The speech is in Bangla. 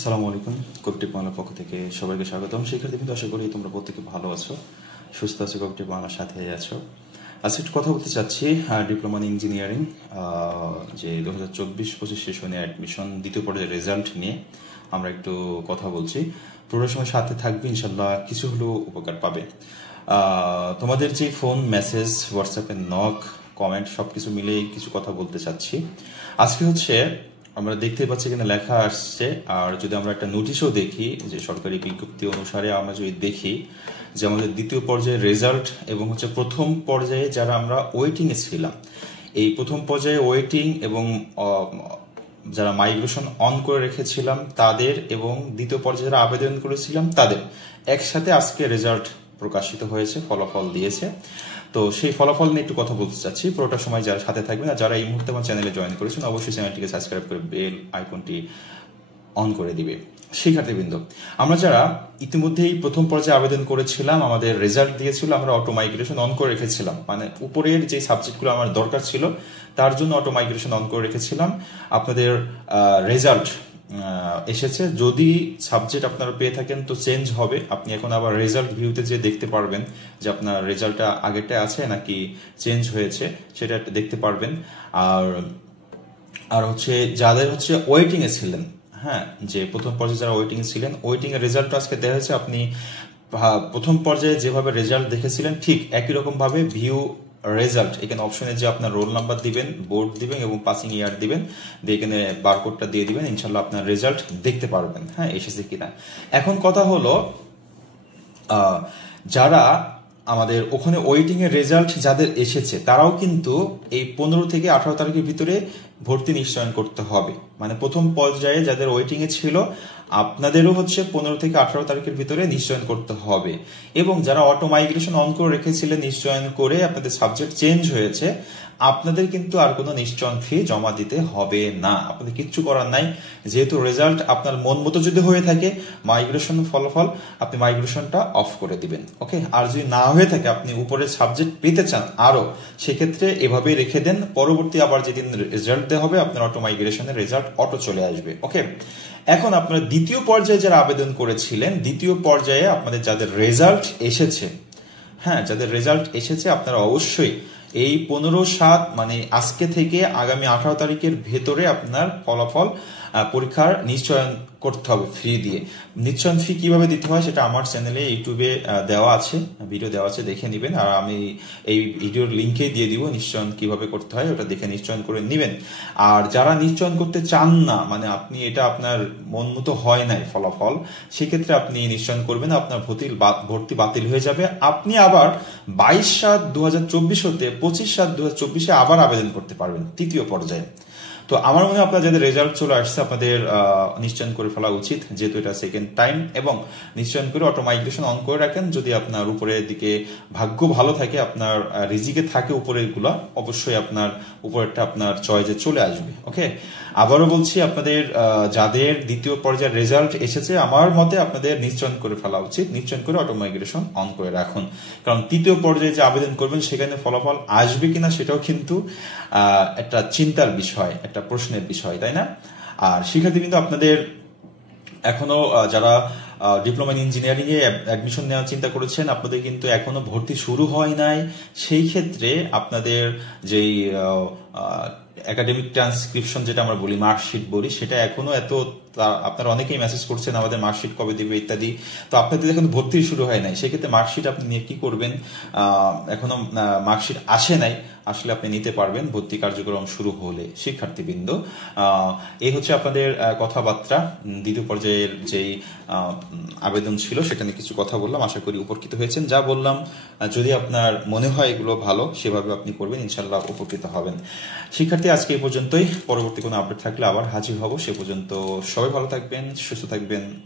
আসসালামু আলাইকুম। কবিটিভ বাংলার পক্ষ থেকে সবাইকে স্বাগতম। শিক্ষার্থীবৃন্দ, আশা করি তোমরা প্রত্যেকে ভালো আছো, সুস্থ আছো, কবিটিভ বাংলার সাথে আছো। আজকে একটু কথা বলতে চাচ্ছি ডিপ্লোমা ইন ইঞ্জিনিয়ারিং যে 2024-25 সেশনে অ্যাডমিশন দ্বিতীয় পর্যায়ের রেজাল্ট নিয়ে আমরা একটু কথা বলছি। পুরো সময় সাথে থাকবে, ইনশাল্লাহ কিছু হলেও উপকার পাবে। তোমাদের যে ফোন, মেসেজ, হোয়াটসঅ্যাপে নক, কমেন্ট সবকিছু মিলেই কিছু কথা বলতে চাচ্ছি। আজকে হচ্ছে আমরা দেখতে পাচ্ছি এখানে লেখা আসছে, আর যদি আমরা একটা নোটিশও দেখি যে সরকারি বিজ্ঞপ্তি অনুসারে আমরা যদি দেখি যে আমাদের দ্বিতীয় পর্যায়ের রেজাল্ট এবং হচ্ছে প্রথম পর্যায়ে যারা আমরা ওয়েটিং এ ছিলাম, এই প্রথম পর্যায়ে ওয়েটিং এবং যারা মাইগ্রেশন অন করে রেখেছিলাম তাদের এবং দ্বিতীয় পর্যায়ে যারা আবেদন করেছিলাম তাদের একসাথে আজকে রেজাল্ট প্রকাশিত হয়েছে, ফলাফল দিয়েছে। তো সেই ফলাফল নিয়ে একটু কথা বলতে চাচ্ছি। পুরোটা সময় যারা সাথে থাকবেন, আর যারা এই মুহূর্তে আমার চ্যানেলে জয়েন করেছেন অবশ্যই চ্যানেলটিকে সাবস্ক্রাইব করে বেল আইকনটি অন করে দিবে। শিক্ষার্থীবৃন্দ, আমরা যারা ইতিমধ্যেই প্রথম পর্যায়ে আবেদন করেছিলাম, আমাদের রেজাল্ট দিয়েছিল, আমরা অটো মাইগ্রেশন অন করে রেখেছিলাম, মানে উপরের যে সাবজেক্টগুলো আমার দরকার ছিল তার জন্য অটো মাইগ্রেশন অন করে রেখেছিলাম। আপনাদের রেজাল্ট এসেছে। যদি সাবজেক্ট আপনারা পেয়ে থাকেন তো চেঞ্জ হবে, আপনি এখন আবার রেজাল্ট ভিউতে যে দেখতে পারবেন যে আপনার রেজাল্টটা আগেরটা আছে নাকি চেঞ্জ হয়েছে, সেটা দেখতে পারবেন। আর হচ্ছে যাদের হচ্ছে ওয়েটিং এ ছিলেন, হ্যাঁ, যে প্রথম পর্যায়ে যারা ওয়েটিং এ ছিলেন, ওয়েটিং এর রেজাল্ট আজকে দেওয়া হয়েছে। আপনি প্রথম পর্যায়ে যেভাবে রেজাল্ট দেখেছিলেন ঠিক একই রকম ভাবে ভিউ রেজাল্ট, এখানে অপশনে যে আপনার রোল নাম্বার দিবেন, বোর্ড দিবেন এবং পাসিং ইয়ার দিবেন, দিয়ে এখানে বারকোডটা দিয়ে দিবেন, ইনশাল্লাহ আপনার রেজাল্ট দেখতে পারবেন, হ্যাঁ, এসেছে কিনা। এখন কথা হলো, যারা আমাদের ওখানে ওয়েটিং এর রেজাল্ট যাদের এসেছে তারাও কিন্তু এই 15 থেকে 18 তারিখের ভিতরে ভর্তি নিশ্চয়ন করতে হবে। মানে প্রথম পর্যায়ে যাদের ওয়েটিং এ ছিল আপনাদেরও হচ্ছে 15 থেকে 18 তারিখের ভিতরে নিশ্চয়ন করতে হবে। এবং যারা অটো মাইগ্রেশন অন করে রেখেছিলেন, নিশ্চয়ন করে আপনাদের সাবজেক্ট চেঞ্জ হয়েছে, আপনাদের কিন্তু আর কোনো নিশ্চয়ন ফি জমা দিতে হবে না। আপনাদের কিচ্ছু করার নাই, যেহেতু রেজাল্ট আপনার মন মতো যদি হয়ে থাকে মাইগ্রেশন ফলাফল, আপনি মাইগ্রেশনটা অফ করে দিবেন, ওকে। আর যদি না হয়ে থাকে, আপনি উপরের সাবজেক্ট পেতে চান আরো, সেক্ষেত্রে এভাবেই রেখে দেন। পরবর্তী আবার যেদিন রেজাল্ট দেওয়া হবে আপনার অটো মাইগ্রেশনের রেজাল্ট অটো চলে আসবে, ওকে। এখন আপনারা দ্বিতীয় পর্যায়ে যারা আবেদন করেছিলেন, দ্বিতীয় পর্যায়ে আপনাদের যাদের রেজাল্ট এসেছে, হ্যাঁ, যাদের রেজাল্ট এসেছে, আপনারা অবশ্যই এই 15/7 মানে আজকে থেকে আগামী 18 তারিখের ভেতরে আপনার ফলাফল পরীক্ষার নিশ্চয়ন করতে হবে ফি দিয়ে। নিশ্চয়ন ফি কিভাবে দিতে হয় সেটা আমার চ্যানেলে ইউটিউবে দেওয়া আছে, ভিডিও দেওয়া আছে, দেখে নিবেন। আর আমি এই ভিডিওর লিঙ্কে দিয়ে দিব নিশ্চয়ন কিভাবে করতে হয়, ওটা দেখে নিশ্চয়ন করে নিবেন। আর যারা নিশ্চয়ন করতে চান না, মানে আপনি এটা আপনার মন মতো হয় নাই ফলাফল, সেক্ষেত্রে আপনি নিশ্চয়ন করবেন, আপনার ভর্তি বাতিল হয়ে যাবে। আপনি আবার 22/7/2024 হতে 25/7/2024 আবার আবেদন করতে পারবেন তৃতীয় পর্যায়ে। তো আমার মনে হয় আপনার যাদের রেজাল্ট চলে আসছে আপনাদের নিশ্চয়ন করে ফেলা উচিত, যেহেতু এটা সেকেন্ড টাইম, এবং নিশ্চয়ন করে অটো মাইগ্রেশন অন করে রাখেন। যদি আপনার উপরের দিকে ভাগ্য ভালো থাকে, আপনার রিজিকে থাকে উপরের গুলা, অবশ্যই আপনার উপরেরটা আপনার চয়েসে চলে আসবে, ওকে। আবারও বলছি, আপনাদের যাদের দ্বিতীয় পর্যায়ের রেজাল্ট এসেছে, আমার মতে আপনাদের নিশ্চয়ন করে ফেলা উচিত, নিশ্চয়ন করে অটো মাইগ্রেশন অন করে রাখুন। কারণ তৃতীয় পর্যায়ে যে আবেদন করবেন সেখানে ফলাফল আসবে কিনা সেটাও কিন্তু একটা চিন্তার বিষয়, একটা প্রশ্নের বিষয়, তাই না? আর শিক্ষার্থী, আপনাদের এখনো যারা diploma in engineering A admission নেওয়ার চিন্তা করেছেন, আপনাদের কিন্তু এখনো ভর্তি শুরু হয় নাই। সেই ক্ষেত্রে আপনাদের যেই একাডেমিক ট্রান্সক্রিপশন যেটা আমরা বলি, মার্কশিট বলি, সেটা এখনো আপনারা অনেকেই মেসেজ করছেন আমাদের মার্কশিট কবে দিবে ইত্যাদি। তো আপনাদের এখন ভর্তি শুরু হয় নাই, সেক্ষেত্রে মার্কশিট আপনি নিয়ে কি করবেন? এখনো মার্কশিট আসে নাই, আসলে আপনি নিতে পারবেন ভর্তি কার্যক্রম শুরু হলে। শিক্ষার্থীবৃন্দ, এই হচ্ছে আপনাদের কথাবার্তা। দ্বিতীয় পর্যায়ের যেই আবেদন ছিল সেটা নিয়ে কিছু কথা বললাম, আশা করি উপকৃত হয়েছেন। যা বললাম, যদি আপনার মনে হয় এগুলো ভালো, সেভাবে আপনি করবেন, ইনশাল্লাহ উপকৃত হবেন। শিক্ষার্থী, আজকে এই পর্যন্তই। পরবর্তী কোনো আপডেট থাকলে আবার হাজির হব। সে পর্যন্ত সবাই ভালো থাকবেন, সুস্থ থাকবেন।